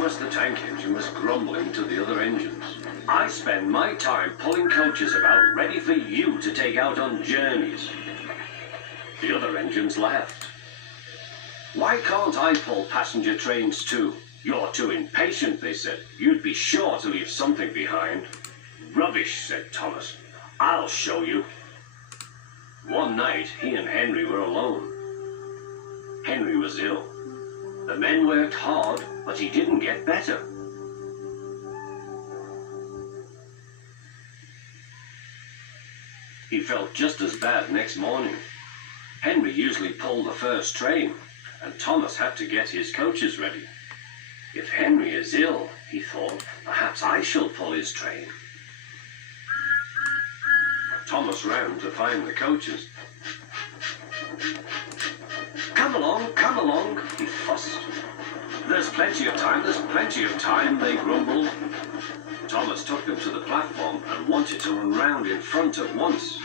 Thomas the Tank Engine was grumbling to the other engines. I spend my time pulling coaches about ready for you to take out on journeys. The other engines laughed. Why can't I pull passenger trains too? You're too impatient, they said. You'd be sure to leave something behind. Rubbish, said Thomas. I'll show you. One night, he and Henry were alone. Henry was ill. The men worked hard, but he didn't get better. He felt just as bad next morning. Henry usually pulled the first train, and Thomas had to get his coaches ready. If Henry is ill, he thought, perhaps I shall pull his train. Thomas ran to find the coaches. Come along, he fussed. There's plenty of time, they grumbled. Thomas took them to the platform and wanted to run round in front at once.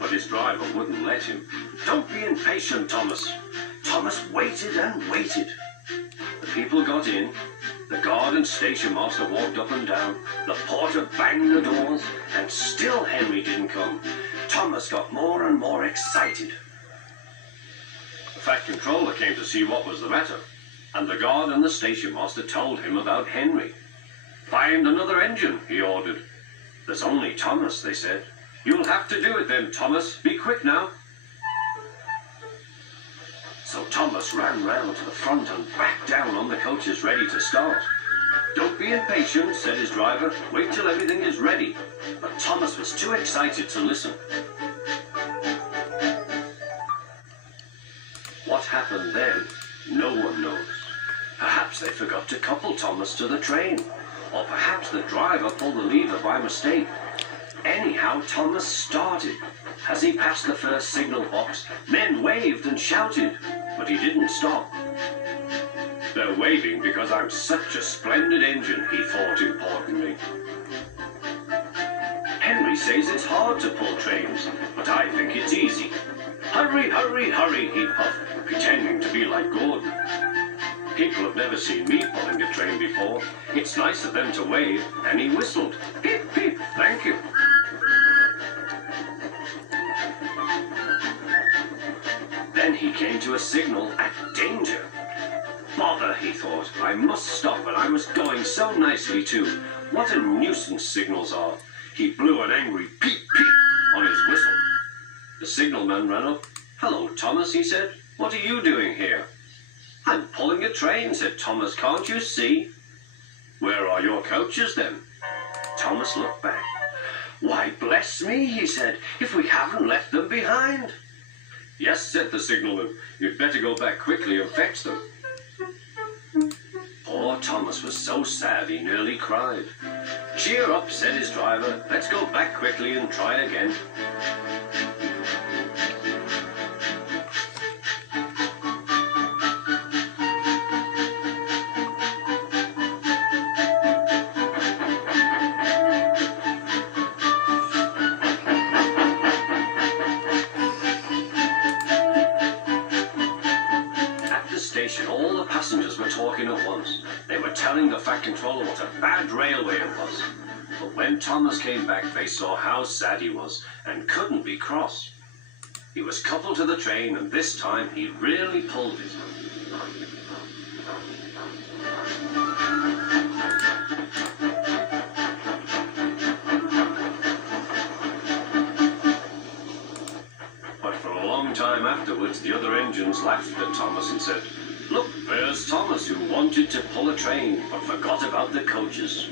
But his driver wouldn't let him. Don't be impatient, Thomas. Thomas waited and waited. The people got in. The guard and station master walked up and down. The porter banged the doors, and still Henry didn't come. Thomas got more and more excited. The Fat Controller came to see what was the matter, and the guard and the station master told him about Henry. Find another engine, he ordered. There's only Thomas, they said. You'll have to do it then, Thomas. Be quick now. So Thomas ran round to the front and back down on the coaches ready to start. Don't be impatient, said his driver. Wait till everything is ready. But Thomas was too excited to listen. What happened then, no one knows. Perhaps they forgot to couple Thomas to the train. Or perhaps the driver pulled the lever by mistake. Anyhow, Thomas started. As he passed the first signal box, men waved and shouted, but he didn't stop. They're waving because I'm such a splendid engine, he thought importantly. Henry says it's hard to pull trains, but I think it's easy. Hurry, hurry, hurry, he puffed, pretending to be like Gordon. People have never seen me pulling a train before. It's nice of them to wave, and he whistled. Peep, peep, thank you. Then he came to a signal at danger. Bother, he thought. I must stop, and I was going so nicely too. What a nuisance signals are. He blew an angry peep, peep on his whistle. The signalman ran up. Hello, Thomas, he said. What are you doing here? I'm pulling a train, said Thomas. Can't you see? Where are your coaches, then? Thomas looked back. Why, bless me, he said, if we haven't left them behind. Yes, said the signalman. You'd better go back quickly and fetch them. Poor Thomas was so sad he nearly cried. Cheer up, said his driver. Let's go back quickly and try again. All the passengers were talking at once. They were telling the Fat Controller what a bad railway it was. But when Thomas came back, they saw how sad he was and couldn't be cross. He was coupled to the train, and this time he really pulled it. But for a long time afterwards, the other engines laughed at Thomas and said, Look, there's Thomas who wanted to pull a train but forgot about the coaches.